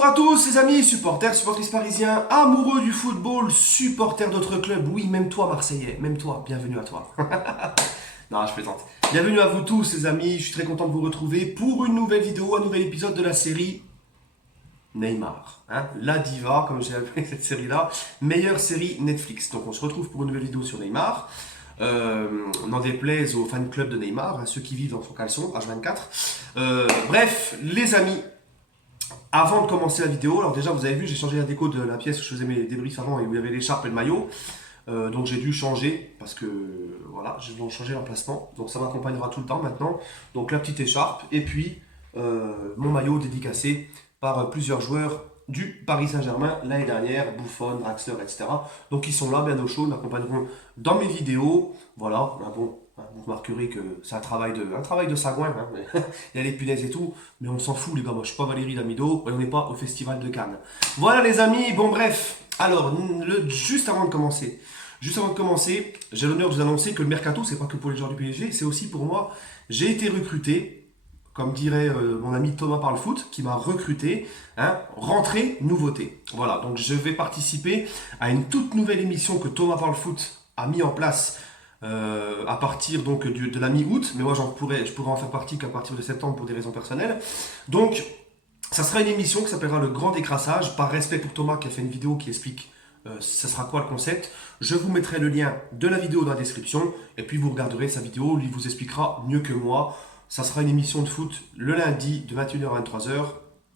Bonjour à tous les amis, supporters, supportrices parisiens, amoureux du football, supporters d'autres clubs, oui même toi Marseillais, même toi, bienvenue à toi. Non, je plaisante. Bienvenue à vous tous les amis, je suis très content de vous retrouver pour une nouvelle vidéo, un nouvel épisode de la série Neymar. Hein, la diva, comme j'ai appelé cette série-là, meilleure série Netflix. Donc on se retrouve pour une nouvelle vidéo sur Neymar. N'en déplaise aux fan club de Neymar, à ceux qui vivent dans son caleçon, H24. Bref, les amis, avant de commencer la vidéo, alors déjà vous avez vu, j'ai changé la déco de la pièce où je faisais mes débriefs avant et où il y avait l'écharpe et le maillot. Donc j'ai dû changer parce que voilà, j'ai dû changer l'emplacement. Donc ça m'accompagnera tout le temps maintenant. Donc la petite écharpe et puis mon maillot dédicacé par plusieurs joueurs du Paris Saint-Germain l'année dernière, Buffon, Draxler, etc. Donc ils sont là, bien au chaud, ils m'accompagneront dans mes vidéos. Voilà, bon, vous remarquerez que c'est un travail de sagouin. Hein. Il y a les punaises et tout, mais on s'en fout les gars, moi je suis pas Valérie Damido et on n'est pas au festival de Cannes. Voilà les amis, bon bref, alors juste avant de commencer, j'ai l'honneur de vous annoncer que le mercato, c'est pas que pour les joueurs du PSG, c'est aussi pour moi. J'ai été recruté, comme dirait mon ami Thomas Parle Foot, qui m'a recruté, hein, rentrée, nouveauté. Voilà, donc je vais participer à une toute nouvelle émission que Thomas Parle Foot a mis en place à partir donc de la mi-août, mais moi je pourrais en faire partie qu'à partir de septembre pour des raisons personnelles. Donc, ça sera une émission qui s'appellera Le Grand Décrassage, par respect pour Thomas qui a fait une vidéo qui explique ce sera quoi le concept. Je vous mettrai le lien de la vidéo dans la description et puis vous regarderez sa vidéo, lui vous expliquera mieux que moi. Ça sera une émission de foot le lundi de 21h à 23h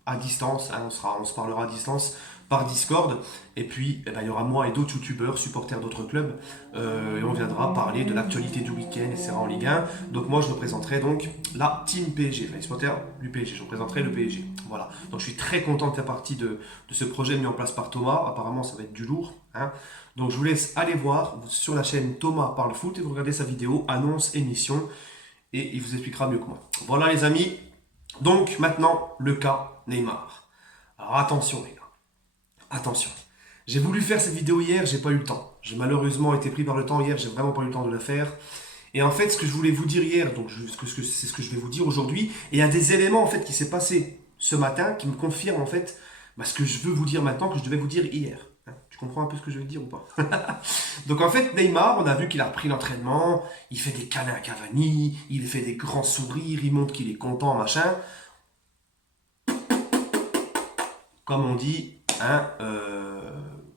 à distance, hein, on se parlera à distance par Discord et puis eh ben, il y aura moi et d'autres youtubeurs, supporters d'autres clubs et on viendra parler de l'actualité du week-end et c'est en Ligue 1. Donc moi je représenterai donc la team PSG, enfin les supporters du PSG, je représenterai le PSG. Voilà, donc je suis très content de faire partie de ce projet mis en place par Thomas, apparemment ça va être du lourd. Hein. Donc je vous laisse aller voir sur la chaîne Thomas Parle Foot et vous regardez sa vidéo, annonce, émission et il vous expliquera mieux que moi. Voilà les amis, donc maintenant le cas Neymar. Alors attention les gars, attention. J'ai voulu faire cette vidéo hier, j'ai pas eu le temps. J'ai malheureusement été pris par le temps hier, j'ai vraiment pas eu le temps de la faire. Et en fait, ce que je voulais vous dire hier, donc c'est ce que je vais vous dire aujourd'hui, et il y a des éléments en fait qui s'est passé ce matin qui me confirment en fait ce que je veux vous dire maintenant que je devais vous dire hier. Hein, tu comprends un peu ce que je veux dire ou pas? Donc en fait, Neymar, on a vu qu'il a repris l'entraînement, il fait des câlins à Cavani, il fait des grands sourires, il montre qu'il est content, machin. Comme on dit, hein,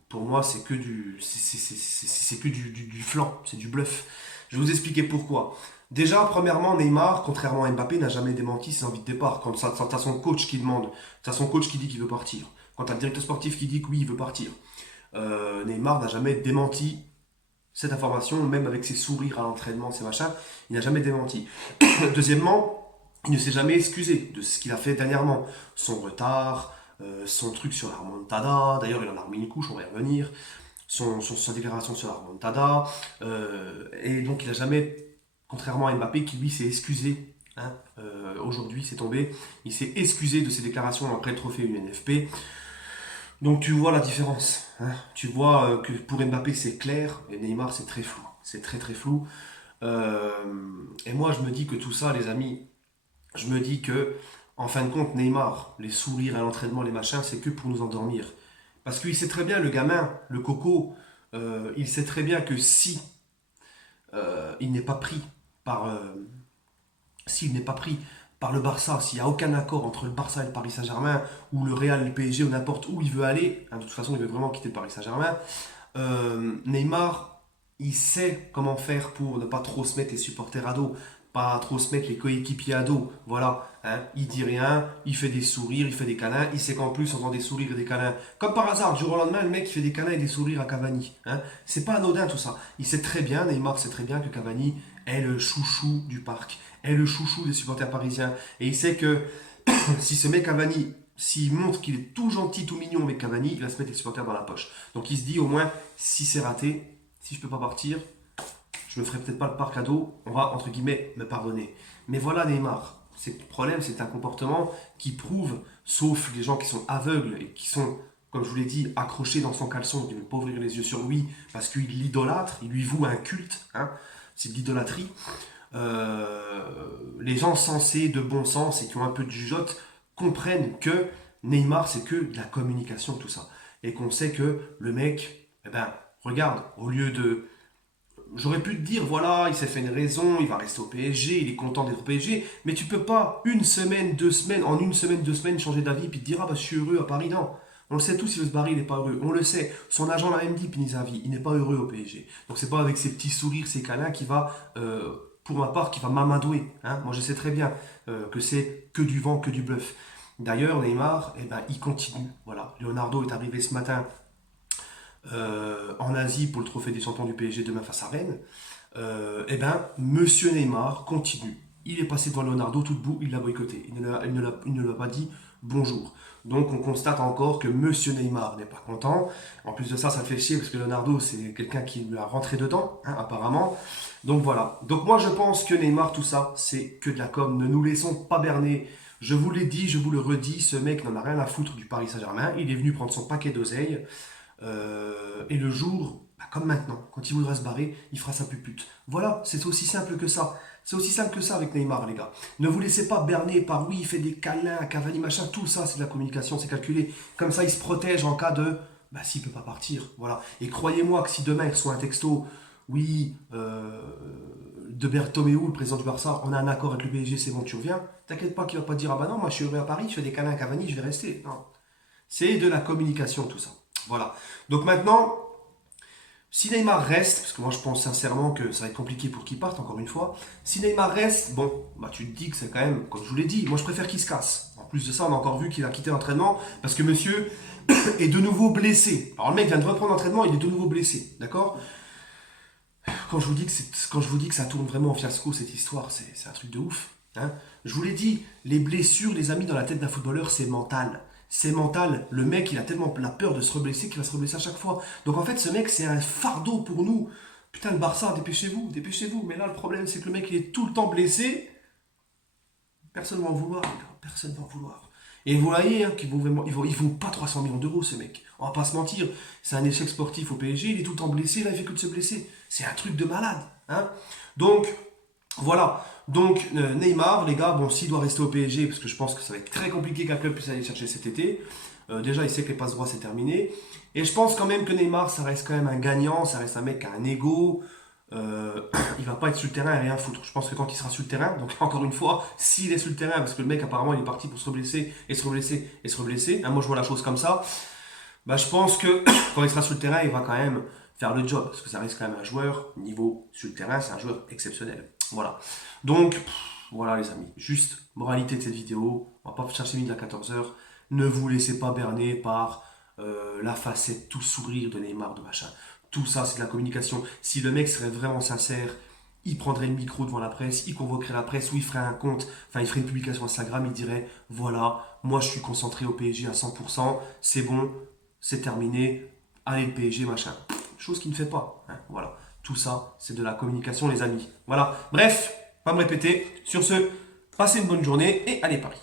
pour moi, c'est que c'est que du flan, c'est du bluff. Je vais vous expliquer pourquoi. Déjà, premièrement, Neymar, contrairement à Mbappé, n'a jamais démenti ses envies de départ. Quand t'as son coach qui demande, t'as son coach qui dit qu'il veut partir. Quand t'as le directeur sportif qui dit que oui, il veut partir. Neymar n'a jamais démenti cette information, même avec ses sourires à l'entraînement, ses machins, il n'a jamais démenti. Deuxièmement, il ne s'est jamais excusé de ce qu'il a fait dernièrement. Son retard, son truc sur la remontada, d'ailleurs il en a remis une couche, on va y revenir, sa déclaration sur la remontada, et donc il n'a jamais, contrairement à Mbappé qui lui s'est excusé, hein, aujourd'hui c'est tombé, il s'est excusé de ses déclarations après le trophée UNFP. Donc tu vois la différence, hein. Tu vois que pour Mbappé c'est clair, et Neymar c'est très flou, c'est très très flou. Euh, et moi je me dis que tout ça les amis, je me dis que, en fin de compte, Neymar, les sourires à l'entraînement, les machins, c'est que pour nous endormir. Parce qu'il sait très bien, le gamin, le coco, il sait très bien que si il n'est pas pris par, s'il n'est pas pris par le Barça, s'il n'y a aucun accord entre le Barça et le Paris Saint-Germain, ou le Real, le PSG, ou n'importe où il veut aller, hein, de toute façon il veut vraiment quitter le Paris Saint-Germain, Neymar, il sait comment faire pour ne pas trop se mettre les supporters à dos, pas trop se mettre les coéquipiers à dos. Voilà, hein, il dit rien, il fait des sourires, il fait des câlins, il sait qu'en plus en faisant des sourires et des câlins, comme par hasard, du jour au lendemain, le mec il fait des câlins et des sourires à Cavani. Hein. C'est pas anodin tout ça. Il sait très bien, Neymar sait très bien que Cavani est le chouchou du parc, est le chouchou des supporters parisiens. Et il sait que si ce mec Cavani, s'il montre qu'il est tout gentil, tout mignon avec Cavani, il va se mettre les supporters dans la poche. Donc il se dit au moins, si c'est raté, si je peux pas partir, je me ferai peut-être pas le parc à dos, on va entre guillemets me pardonner. Mais voilà Neymar, c'est le problème, c'est un comportement qui prouve, sauf les gens qui sont aveugles et qui sont, comme je vous l'ai dit, accrochés dans son caleçon, qui ne veulent pas ouvrir les yeux sur lui parce qu'il l'idolâtre, il lui voue un culte, hein, c'est de l'idolâtrie. Les gens sensés, de bon sens et qui ont un peu de jugeote comprennent que Neymar, c'est que de la communication, tout ça. Et qu'on sait que le mec, eh ben, regarde, au lieu de... J'aurais pu te dire, voilà, il s'est fait une raison, il va rester au PSG, il est content d'être au PSG, mais tu peux pas, une semaine, 2 semaines, en une semaine, 2 semaines, changer d'avis, puis te dire, ah bah je suis heureux à Paris, non. On le sait tous, il veut se barrer, il n'est pas heureux. On le sait. Son agent l'a même dit, Pinizavi, il n'est pas heureux au PSG. Donc c'est pas avec ses petits sourires, ses câlins qui va, pour ma part, qui va m'amadouer. Hein. Moi je sais très bien que c'est que du vent, que du bluff. D'ailleurs, Neymar, eh ben, il continue. Voilà. Leonardo est arrivé ce matin en Asie pour le trophée des champions du PSG demain face à Rennes. Eh ben, Monsieur Neymar continue. Il est passé devant Leonardo tout debout, il l'a boycotté. Il ne l'a pas dit bonjour. Donc on constate encore que Monsieur Neymar n'est pas content. En plus de ça, ça le fait chier parce que Leonardo, c'est quelqu'un qui lui a rentré dedans, hein, apparemment. Donc voilà. Donc moi je pense que Neymar, tout ça, c'est que de la com. Ne nous laissons pas berner. Je vous l'ai dit, je vous le redis, ce mec n'en a rien à foutre du Paris Saint-Germain. Il est venu prendre son paquet d'oseille. Et le jour, bah, comme maintenant, quand il voudra se barrer, il fera sa pupute. Voilà, c'est aussi simple que ça. C'est aussi simple que ça avec Neymar, les gars. Ne vous laissez pas berner par oui, il fait des câlins à Cavani, machin. Tout ça, c'est de la communication, c'est calculé. Comme ça, il se protège en cas de... Bah, s'il peut pas partir, voilà. Et croyez-moi que si demain il reçoit un texto, oui, de Bertomeu, le président du Barça, on a un accord avec le PSG, c'est bon, tu reviens. T'inquiète pas qu'il va pas dire, ah bah non, moi je suis heureux à Paris, je fais des câlins à Cavani, je vais rester. Non. C'est de la communication, tout ça. Voilà. Donc maintenant, si Neymar reste, parce que moi je pense sincèrement que ça va être compliqué pour qu'il parte, encore une fois, si Neymar reste, bon, bah tu te dis que c'est quand même, comme je vous l'ai dit, moi je préfère qu'il se casse. En plus de ça, on a encore vu qu'il a quitté l'entraînement, parce que monsieur est de nouveau blessé. Alors le mec vient de reprendre l'entraînement, il est de nouveau blessé, d'accord? Quand je vous dis que ça tourne vraiment en fiasco cette histoire, c'est un truc de ouf. Hein. Je vous l'ai dit, les blessures, les amis, dans la tête d'un footballeur, c'est mental. C'est mental. Le mec, il a tellement la peur de se reblesser qu'il va se reblesser à chaque fois. Donc en fait, ce mec, c'est un fardeau pour nous. Putain, le Barça, dépêchez-vous, dépêchez-vous. Mais là, le problème, c'est que le mec, il est tout le temps blessé. Personne ne va en vouloir, les gars. Personne ne va en vouloir. Et vous voyez hein, il vaut pas 300 millions d'euros, ce mec. On va pas se mentir. C'est un échec sportif au PSG. Il est tout le temps blessé. Là, il fait que de se blesser. C'est un truc de malade. Hein. Donc, voilà. Donc, Neymar, les gars, bon, s'il doit rester au PSG, parce que je pense que ça va être très compliqué qu'un club puisse aller chercher cet été. Déjà, il sait que les passes droits, c'est terminé. Et je pense quand même que Neymar, ça reste quand même un gagnant. Ça reste un mec qui a un ego. Il va pas être sur le terrain et rien foutre. Je pense que quand il sera sur le terrain, donc encore une fois, s'il est sur le terrain, parce que le mec apparemment il est parti pour se reblesser et se reblesser et se reblesser, hein, moi je vois la chose comme ça, bah, je pense que quand il sera sur le terrain, il va quand même faire le job, parce que ça reste quand même un joueur, niveau sur le terrain, c'est un joueur exceptionnel. Voilà. Donc, voilà les amis, juste moralité de cette vidéo, on va pas chercher midi à 14h, ne vous laissez pas berner par la facette, tout sourire de Neymar, de machin. Tout ça, c'est de la communication. Si le mec serait vraiment sincère, il prendrait le micro devant la presse, il convoquerait la presse ou il ferait un compte, enfin il ferait une publication Instagram, il dirait voilà, moi je suis concentré au PSG à 100%, c'est bon, c'est terminé, allez le PSG, machin. Chose qu'il ne fait pas. Hein, voilà. Tout ça, c'est de la communication, les amis. Voilà. Bref, pas me répéter. Sur ce, passez une bonne journée et allez Paris.